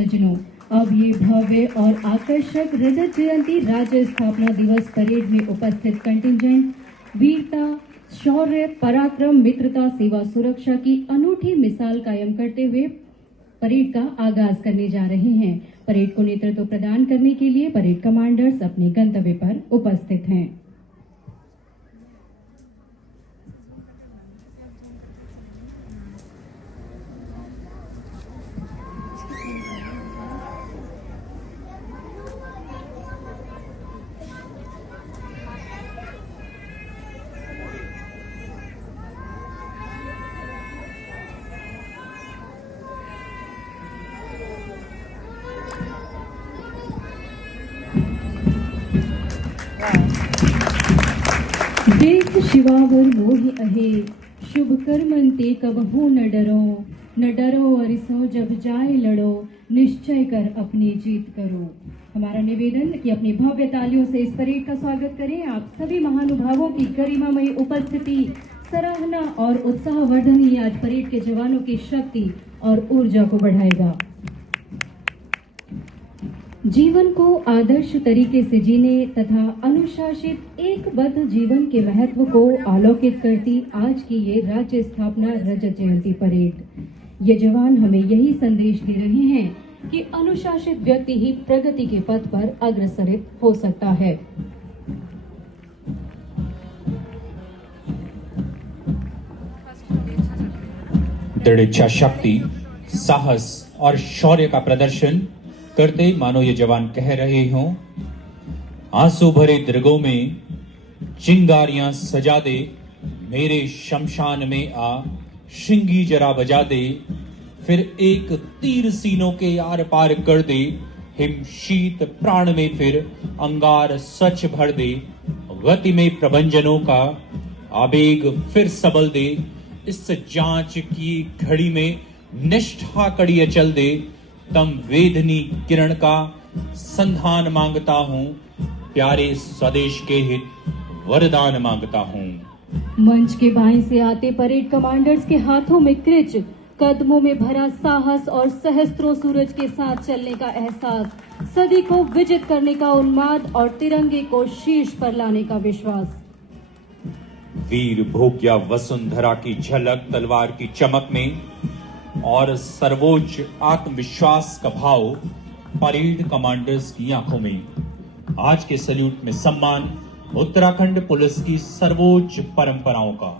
सज्जनों, अब ये भव्य और आकर्षक रजत जयंती राज्य स्थापना दिवस परेड में उपस्थित कंटिंजेंट वीरता, शौर्य, पराक्रम, मित्रता, सेवा, सुरक्षा की अनूठी मिसाल कायम करते हुए परेड का आगाज करने जा रहे हैं। परेड को नेतृत्व प्रदान करने के लिए परेड कमांडर्स अपने गंतव्य पर उपस्थित हैं। देख शिवावर मोहि अहे, शुभ कर्मंते कबहू न डरो अरिसो जब जाए लड़ो, निश्चय कर अपनी जीत करो। हमारा निवेदन कि अपनी भव्य तालियों से इस परेड का स्वागत करें। आप सभी महानुभावों की गरिमामयी उपस्थिति, सराहना और उत्साहवर्धन ही आज परेड के जवानों की शक्ति और ऊर्जा को बढ़ाएगा। जीवन को आदर्श तरीके से जीने तथा अनुशासित एकबद्ध जीवन के महत्व को अधोरेखित करती आज की ये राज्य स्थापना रजत जयंती परेड। ये जवान हमें यही संदेश दे रहे हैं कि अनुशासित व्यक्ति ही प्रगति के पथ पर अग्रसरित हो सकता है। दृढ़ इच्छा शक्ति, साहस और शौर्य का प्रदर्शन करते मानो ये जवान कह रहे हों, आंसू भरे दृगों में चिंगारियां सजा दे, मेरे शमशान में आ श्रृंगी जरा बजा दे, फिर एक तीर सीनों के आर पार कर दे, हिम शीत प्राण में फिर अंगार सच भर दे, गति में प्रभंजनों का आवेग फिर सबल दे, इस जांच की घड़ी में निष्ठा कड़ी अचल दे, तम वेदनी किरण का संधान मांगता हूँ, प्यारे स्वदेश के हित वरदान मांगता हूँ। मंच के बाएं से आते परेड कमांडर्स के हाथों में क्रिच, कदमों में भरा साहस और सहस्त्रों सूरज के साथ चलने का एहसास, सदी को विजित करने का उन्माद और तिरंगे को शीर्ष पर लाने का विश्वास। वीर भोग्या वसुंधरा की झलक तलवार की चमक में और सर्वोच्च आत्मविश्वास का भाव परेड कमांडर्स की आंखों में। आज के सैल्यूट में सम्मान उत्तराखंड पुलिस की सर्वोच्च परंपराओं का।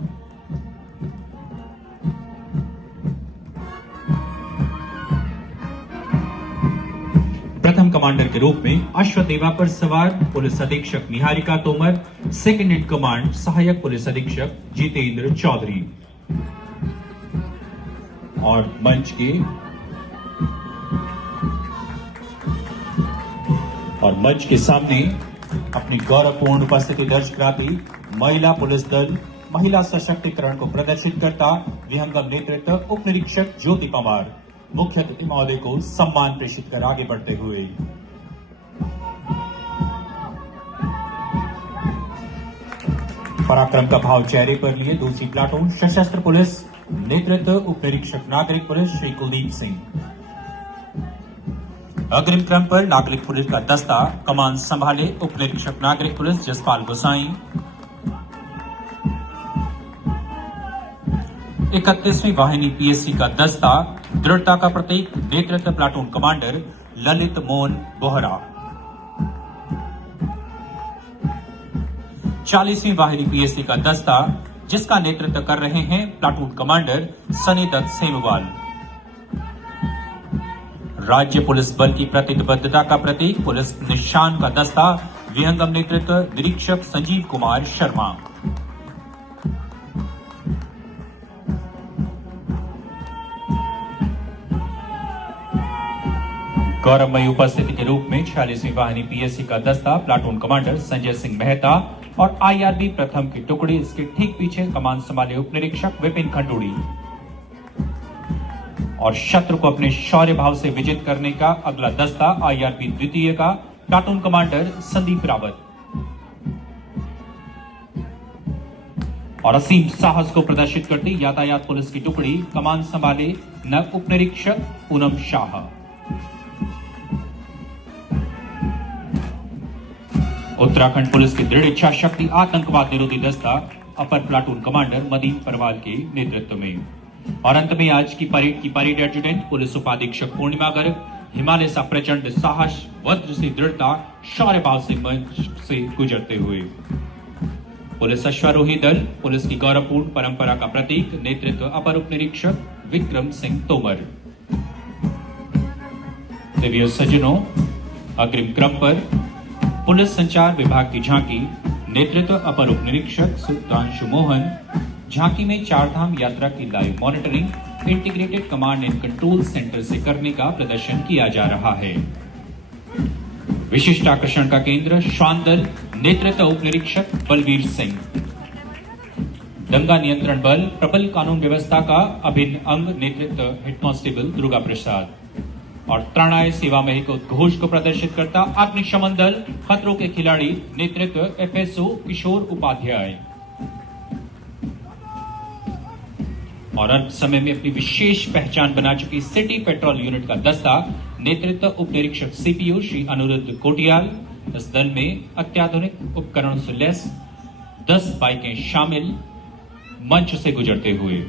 प्रथम कमांडर के रूप में अश्वतेवा पर सवार पुलिस अधीक्षक Niharika Tomar, second in command सहायक पुलिस अधीक्षक जितेंद्र चौधरी। और मंच के सामने अपनी गौरवपूर्ण उपस्थिति दर्ज कराती महिला पुलिस दल महिला सशक्तिकरण को प्रदर्शित करता विहंगम नेतृत्व उप निरीक्षक ज्योति पवार मुख्य अतिथि महोदय को सम्मान प्रेषित कर आगे बढ़ते हुए पराक्रम का भाव चेहरे पर लिए दूसरी प्लाटून सशस्त्र पुलिस नेतृत्व उप निरीक्षक नागरिक पुलिस श्री कुलदीप सिंह। अग्रिम क्रम पर नागरिक पुलिस का दस्ता कमान संभाले उप निरीक्षक नागरिक पुलिस जसपाल गोसाई। 31वीं वाहिनी पीएससी का दस्ता दृढ़ता का प्रतीक नेतृत्व प्लाटून कमांडर ललित मोहन बोहरा। 40वीं वाहिनी पीएससी का दस्ता जिसका नेतृत्व कर रहे हैं प्लाटून कमांडर सनी दत्त सेमवाल। राज्य पुलिस बल की प्रतिबद्धता का प्रतीक पुलिस निशान का दस्ता विहंगम नेतृत्व निरीक्षक संजीव कुमार शर्मा। गौरवमयी उपस्थिति के रूप में 46वीं वाहिनी पीएससी का दस्ता प्लाटून कमांडर संजय सिंह मेहता और आईआरबी प्रथम की टुकड़ी इसके ठीक पीछे कमान संभाले उप निरीक्षक विपिन खंडूड़ी। और शत्रु को अपने शौर्य भाव से विजित करने का अगला दस्ता आईआरबी द्वितीय का प्लाटून कमांडर संदीप रावत। और असीम साहस को प्रदर्शित करती यातायात पुलिस की टुकड़ी कमान संभाले उप निरीक्षक पूनम शाह। उत्तराखंड पुलिस की दृढ़ इच्छा शक्ति आतंकवाद निरोधी दस्ता अपर प्लाटून कमांडर मदीन परवाल के नेतृत्व में। और अंत में आज की परेड एडजुटेंट पुलिस उपाधीक्षक पूर्णिमा गर्ग हिमालय सा प्रचंड साहस, वज्र से दृढ़ता, शौर्य भाव से मंच से गुजरते हुए। पुलिस अश्वारोही दल पुलिस की गौरवपूर्ण परंपरा का प्रतीक, नेतृत्व अपर उप निरीक्षक विक्रम सिंह तोमर। दिव्य सज्जनों, अग्रिम क्रम पर पुलिस संचार विभाग की झांकी, नेतृत्व अपर उप निरीक्षक सुधांशु मोहन। झांकी में चारधाम यात्रा की live monitoring integrated command and control centre से करने का प्रदर्शन किया जा रहा है। विशिष्ट आकर्षण का केंद्र श्वान दल, नेतृत्व उप निरीक्षक बलवीर सिंह। दंगा नियंत्रण बल प्रबल कानून व्यवस्था का अभिन्न अंग, नेतृत्व हेड कांस्टेबल दुर्गा प्रसाद। और त्राणाय सेवा में को उद्घोष को प्रदर्शित करता अग्निशमन दल खतरों के खिलाड़ी, नेतृत्व एफएसओ किशोर उपाध्याय। और अल्प समय में अपनी विशेष पहचान बना चुकी सिटी पेट्रोल यूनिट का दस्ता, नेतृत्व उप निरीक्षक सीपीओ श्री अनुरुद्ध कोटियाल। इस दल में अत्याधुनिक उपकरणों से लैस 10 बाइकें शामिल, मंच से गुजरते हुए।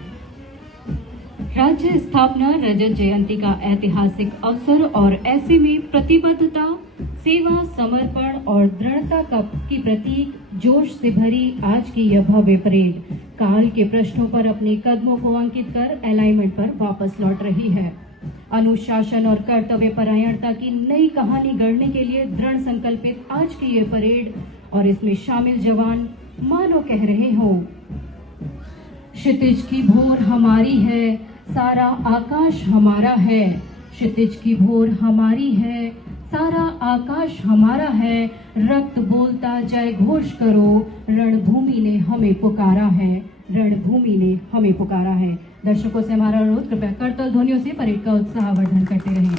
राज्य स्थापना रजत जयंती का ऐतिहासिक अवसर और ऐसे में प्रतिबद्धता, सेवा, समर्पण और दृढ़ता की प्रतीक जोश से भरी आज की यह भव्य परेड काल के प्रश्नों पर अपने कदमों को अंकित कर अलाइनमेंट पर वापस लौट रही है। अनुशासन और कर्तव्य परायणता की नई कहानी गढ़ने के लिए दृढ़ संकल्पित आज की ये परेड और इसमें शामिल जवान मानो कह रहे हों, क्षितिज की भोर हमारी है, सारा आकाश हमारा है। क्षितिज की भोर हमारी है, सारा आकाश हमारा है। रक्त बोलता जय घोष करो, रणभूमि ने हमें पुकारा है, रणभूमि ने हमें पुकारा है। दर्शकों से हमारा अनुरोध, कृपया करतल ध्वनियों से परेड का उत्साहवर्धन करते रहें।